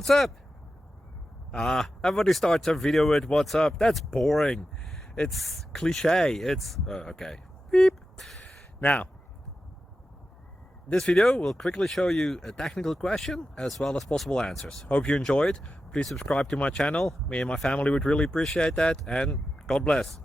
what's up? Everybody starts a video with what's up. That's boring. It's cliche. It's okay. Beep. Now, this video will quickly show you a technical question as well as possible answers. Hope you enjoyed. Please subscribe to my channel. Me and my family would really appreciate that, and God bless.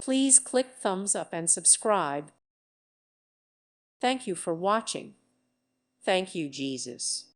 Please click thumbs up and subscribe. Thank you for watching. Thank you, Jesus.